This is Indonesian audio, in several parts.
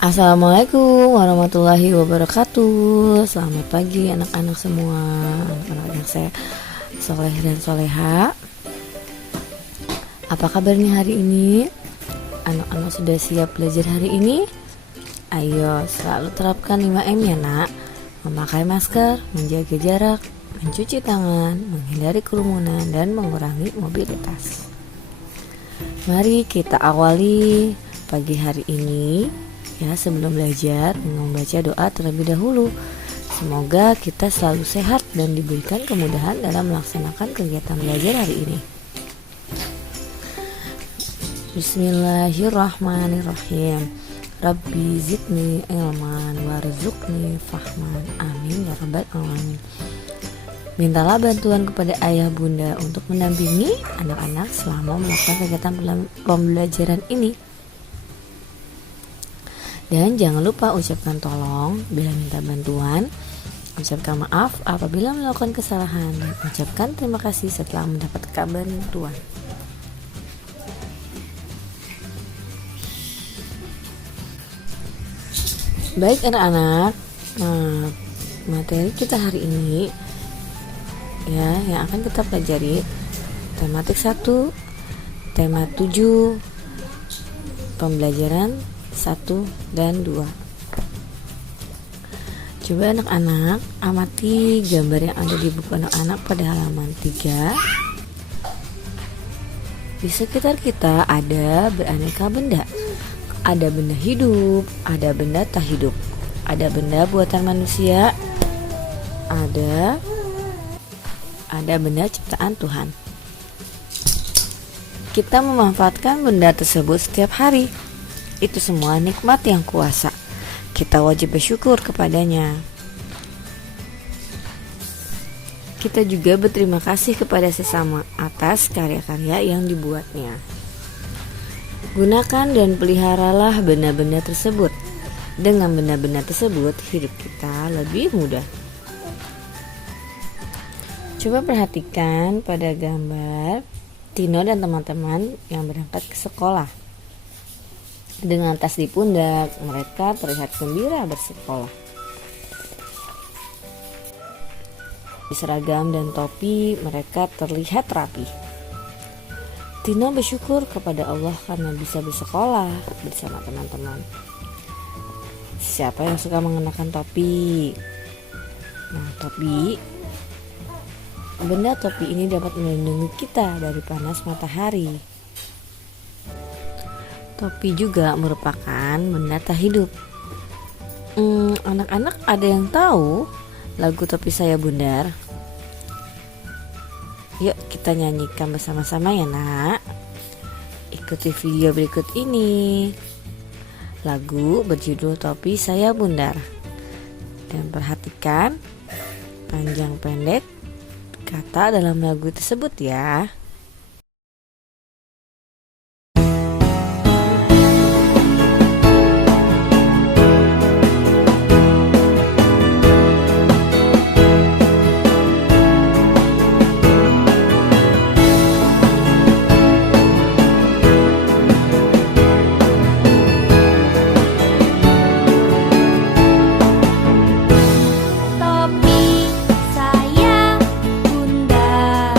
Assalamualaikum warahmatullahi wabarakatuh. Selamat pagi anak-anak semua, anak-anak saya soleh dan soleha. Apa kabarnya hari ini? Anak-anak sudah siap belajar hari ini? Ayo selalu terapkan 5M ya nak. Memakai masker, menjaga jarak, mencuci tangan, menghindari kerumunan, dan mengurangi mobilitas. Mari kita awali pagi hari ini ya, sebelum belajar dengan membaca doa terlebih dahulu. Semoga kita selalu sehat dan diberikan kemudahan dalam melaksanakan kegiatan belajar hari ini. Bismillahirrahmanirrahim. Rabbi zidni ilman warzuqni fahman. Amin ya rabbal alamin. Mintalah bantuan kepada ayah bunda untuk mendampingi anak-anak selama melakukan kegiatan pembelajaran ini. Dan jangan lupa ucapkan tolong bila minta bantuan, ucapkan maaf apabila melakukan kesalahan, dan ucapkan terima kasih setelah mendapatkan bantuan. Baik anak-anak, materi kita hari ini ya yang akan kita pelajari tematik 1, tema 7, pembelajaran 1 dan 2. Coba anak-anak amati gambar yang ada di buku anak-anak pada halaman 3. Di sekitar kita ada beraneka benda. Ada benda hidup, ada benda tak hidup. Ada benda buatan manusia, ada benda ciptaan Tuhan. Kita memanfaatkan benda tersebut setiap hari. Itu semua nikmat yang kuasa. Kita wajib bersyukur kepadanya. Kita juga berterima kasih kepada sesama atas karya-karya yang dibuatnya. Gunakan dan peliharalah benda-benda tersebut. Dengan benda-benda tersebut, hidup kita lebih mudah. Coba perhatikan pada gambar Tino dan teman-teman yang berangkat ke sekolah. Dengan tas di pundak, mereka terlihat gembira bersekolah. Di seragam dan topi, mereka terlihat rapi. Tina bersyukur kepada Allah karena bisa bersekolah bersama teman-teman. Siapa yang suka mengenakan topi? Benda topi ini dapat melindungi kita dari panas matahari. Topi juga merupakan benda tak hidup. Anak-anak ada yang tahu lagu Topi Saya Bundar? Yuk kita nyanyikan bersama-sama ya nak. Ikuti video berikut ini. Lagu berjudul Topi Saya Bundar. Dan perhatikan panjang pendek kata dalam lagu tersebut ya. Topi saya bundar,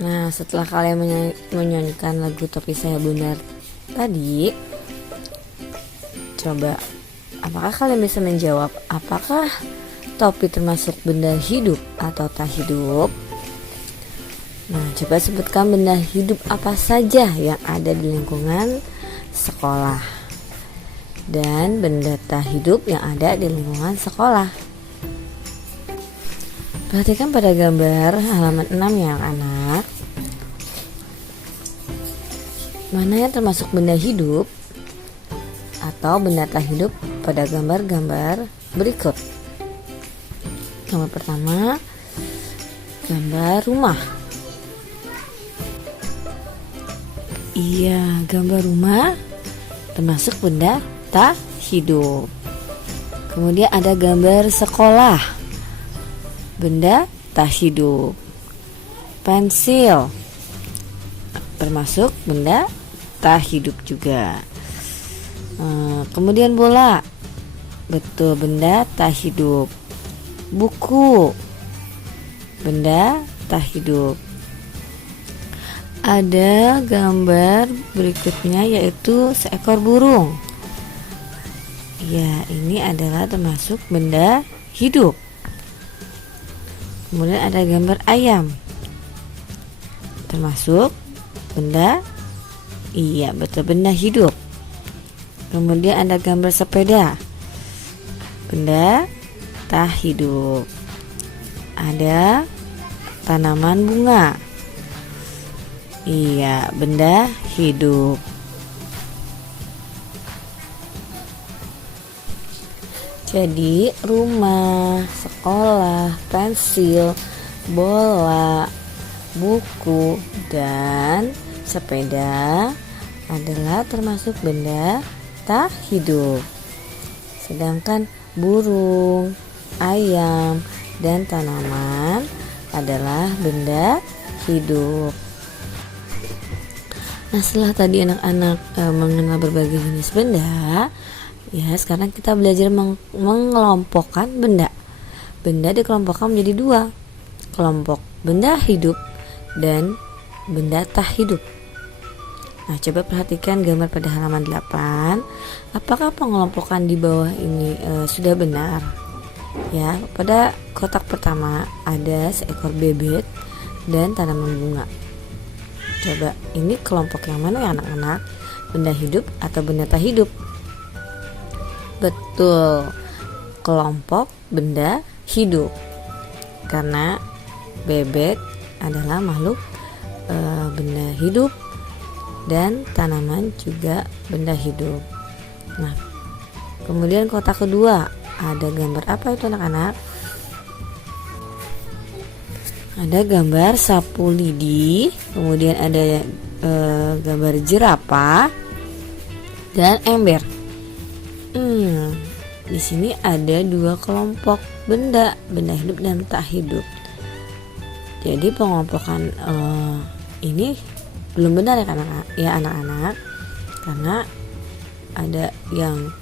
Nah, setelah kalian menyanyikan lagu Topi Saya Bundar tadi, coba apakah kalian bisa menjawab apakah topi termasuk benda hidup atau tak hidup? Nah, coba sebutkan benda hidup apa saja yang ada di lingkungan sekolah dan benda tak hidup yang ada di lingkungan sekolah. Perhatikan pada gambar halaman 6 ya anak. Mana yang termasuk benda hidup atau benda tak hidup pada gambar-gambar berikut. Gambar pertama, gambar rumah. Iya, gambar rumah termasuk benda tak hidup. Kemudian ada gambar sekolah, benda tak hidup. Pensil termasuk benda tak hidup juga. Kemudian bola, betul, benda tak hidup. Buku, benda tak hidup. Ada gambar berikutnya yaitu seekor burung. Ya, ini adalah termasuk benda hidup. Kemudian ada gambar ayam, termasuk benda, iya betul, benda hidup. Kemudian ada gambar sepeda, benda tak hidup. Ada tanaman bunga, iya benda hidup. Jadi rumah, sekolah, pensil, bola, buku, dan sepeda adalah termasuk benda tak hidup. Sedangkan burung, ayam, dan tanaman adalah benda hidup. Nah, setelah tadi anak-anak mengenal berbagai jenis benda, ya sekarang kita belajar mengelompokkan benda. Benda dikelompokkan menjadi dua, kelompok benda hidup dan benda tak hidup. Nah, coba perhatikan gambar pada halaman 8. Apakah pengelompokan di bawah ini sudah benar? Ya, pada kotak pertama ada seekor bebek dan tanaman bunga. Coba, ini kelompok yang mana ya anak-anak? Benda hidup atau benda tak hidup? Betul, kelompok benda hidup. Karena bebek adalah makhluk benda hidup dan tanaman juga benda hidup. Nah, kemudian kotak kedua ada gambar apa itu anak-anak? Ada gambar sapu lidi, kemudian ada gambar jerapah dan ember. Di sini ada dua kelompok benda hidup dan tak hidup. Jadi pengelompokan ini belum benar ya anak-anak, karena ada yang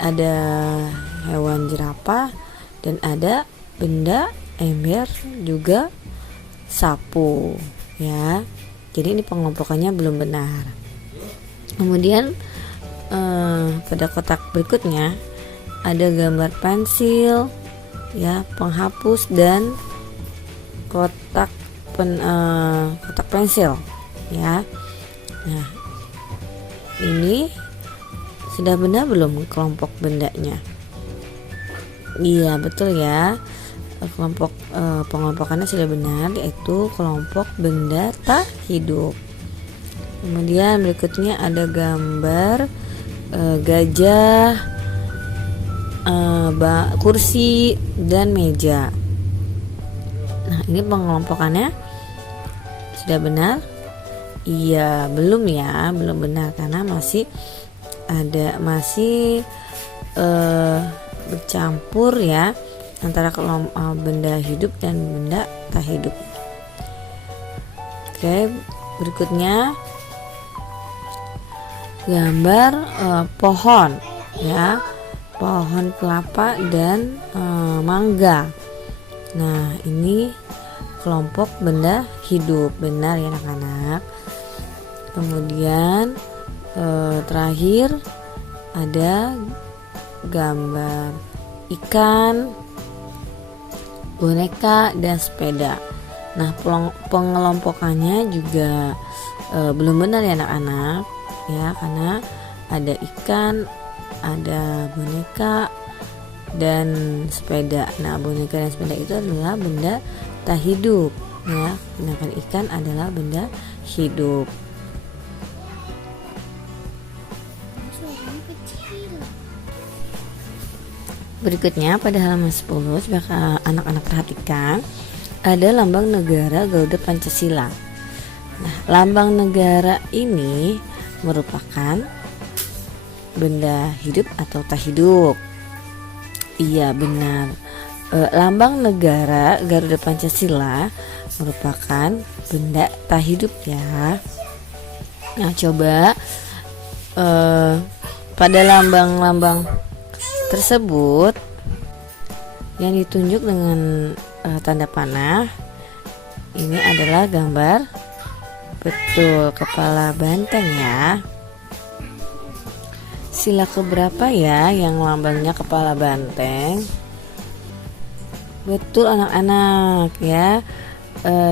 ada hewan jerapah dan ada benda ember juga sapu ya. Jadi ini pengelompokannya belum benar. Kemudian pada kotak berikutnya ada gambar pensil ya, penghapus dan kotak pensil ya. Nah, ini sudah benar belum kelompok bendanya? Iya betul ya, kelompok pengelompokannya sudah benar, yaitu kelompok benda tak hidup. Kemudian berikutnya ada gambar gajah, kursi dan meja. Nah, ini pengelompokannya sudah benar? Iya, belum ya, belum benar karena masih bercampur ya antara benda hidup dan benda tak hidup. Oke, berikutnya gambar pohon ya, pohon kelapa dan mangga. Nah, ini kelompok benda hidup. Benar ya anak-anak. Kemudian terakhir ada gambar ikan, boneka, dan sepeda. Nah, pengelompokannya juga belum benar ya anak-anak ya, karena ada ikan, ada boneka, dan sepeda. Nah, boneka dan sepeda itu adalah benda tak hidup ya, sedangkan ikan adalah benda hidup. Berikutnya pada halaman 10, coba anak-anak perhatikan, ada lambang negara Garuda Pancasila. Nah, lambang negara ini merupakan benda hidup atau tak hidup? Iya, benar. Lambang negara Garuda Pancasila merupakan benda tak hidup ya. Nah, coba pada lambang-lambang tersebut yang ditunjuk dengan tanda panah ini adalah gambar, betul, kepala banteng ya. Sila keberapa ya yang lambangnya kepala banteng? Betul anak-anak ya,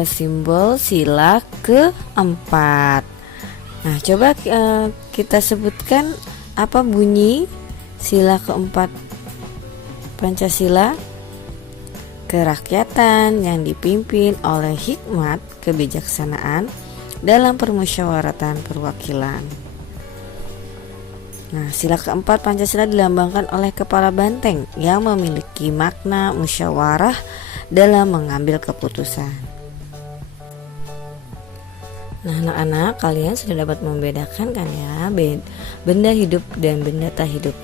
simbol sila keempat. Nah, coba kita sebutkan apa bunyi sila keempat Pancasila. Kerakyatan yang dipimpin oleh hikmat kebijaksanaan dalam permusyawaratan perwakilan. Nah, sila keempat Pancasila dilambangkan oleh kepala banteng yang memiliki makna musyawarah dalam mengambil keputusan. Nah, anak-anak, kalian sudah dapat membedakan kan ya benda hidup dan benda tak hidup.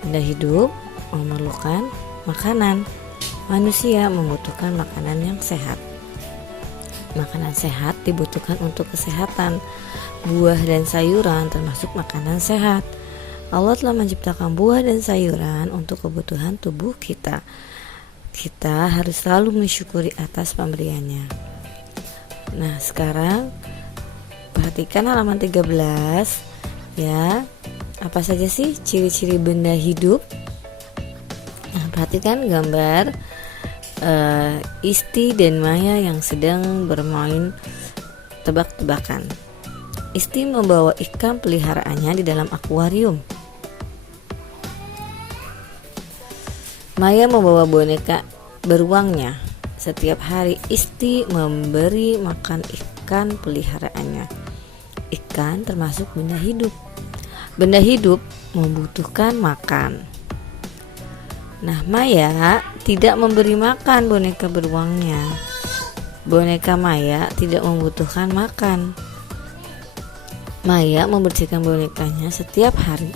Benda hidup memerlukan makanan. Manusia membutuhkan makanan yang sehat. Makanan sehat dibutuhkan untuk kesehatan. Buah dan sayuran termasuk makanan sehat. Allah telah menciptakan buah dan sayuran untuk kebutuhan tubuh kita. Kita harus selalu mensyukuri atas pemberiannya. Nah, sekarang perhatikan halaman 13 ya. Apa saja sih ciri-ciri benda hidup? Nah, perhatikan gambar Isti dan Maya yang sedang bermain tebak-tebakan. Isti membawa ikan peliharaannya di dalam akuarium. Maya membawa boneka beruangnya. Setiap hari Isti memberi makan ikan peliharaannya. Ikan termasuk benda hidup. Benda hidup membutuhkan makan. Nah, Maya tidak memberi makan boneka beruangnya. Boneka Maya tidak membutuhkan makan. Maya membersihkan bonekanya setiap hari.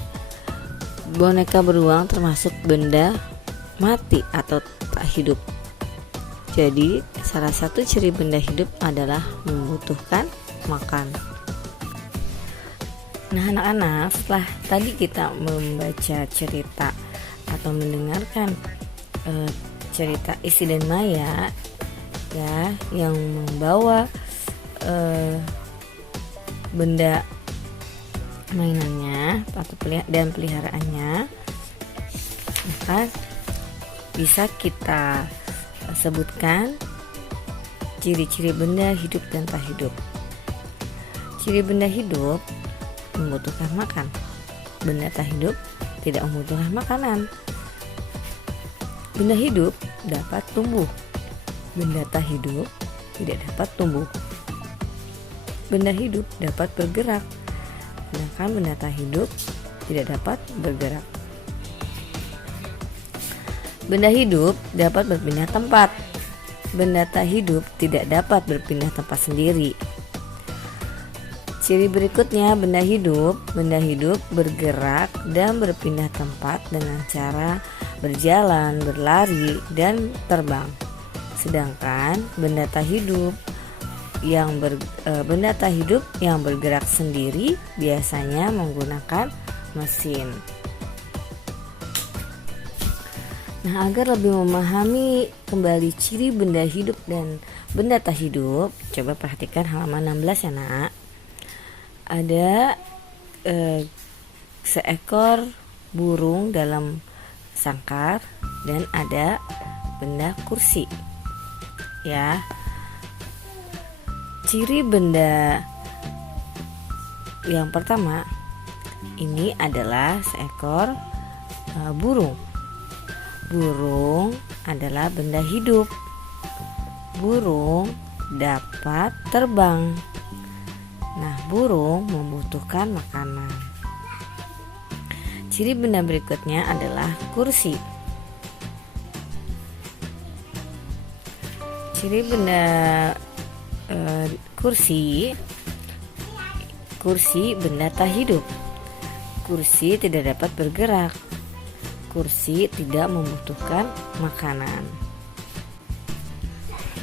Boneka beruang termasuk benda mati atau tak hidup. Jadi, salah satu ciri benda hidup adalah membutuhkan makan. Nah, anak-anak, setelah tadi kita membaca cerita atau mendengarkan cerita Isti dan Maya ya, yang membawa benda mainannya atau dan peliharaannya, maka bisa kita sebutkan ciri-ciri benda hidup dan tak hidup. Ciri benda hidup membutuhkan makan. Benda tak hidup tidak membutuhkan makanan. Benda hidup dapat tumbuh. Benda tak hidup tidak dapat tumbuh. Benda hidup dapat bergerak, sedangkan benda tak hidup tidak dapat bergerak. Benda hidup dapat berpindah tempat. Benda tak hidup tidak dapat berpindah tempat sendiri. Ciri berikutnya benda hidup bergerak dan berpindah tempat dengan cara berjalan, berlari, dan terbang. Sedangkan benda tak hidup yang bergerak sendiri biasanya menggunakan mesin. Nah, agar lebih memahami kembali ciri benda hidup dan benda tak hidup, coba perhatikan halaman 16 ya nak. Ada seekor burung dalam sangkar dan ada benda kursi. Ya. Ciri benda yang pertama ini adalah seekor burung. Burung adalah benda hidup. Burung dapat terbang. Nah, burung membutuhkan makanan. Ciri benda berikutnya adalah kursi. Ciri benda kursi benda tak hidup. Kursi tidak dapat bergerak. Kursi tidak membutuhkan makanan.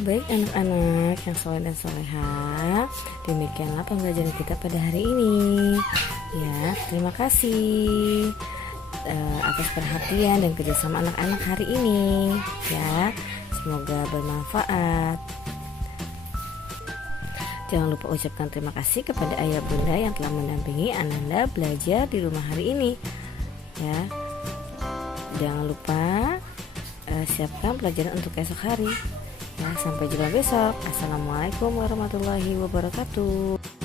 Baik anak-anak yang soleh dan soleha, demikianlah pembelajaran kita pada hari ini. Ya, terima kasih atas perhatian dan kerjasama anak-anak hari ini. Ya, semoga bermanfaat. Jangan lupa ucapkan terima kasih kepada ayah bunda yang telah mendampingi Ananda belajar di rumah hari ini. Ya, jangan lupa siapkan pelajaran untuk esok hari. Ya, sampai jumpa besok. Assalamualaikum warahmatullahi wabarakatuh.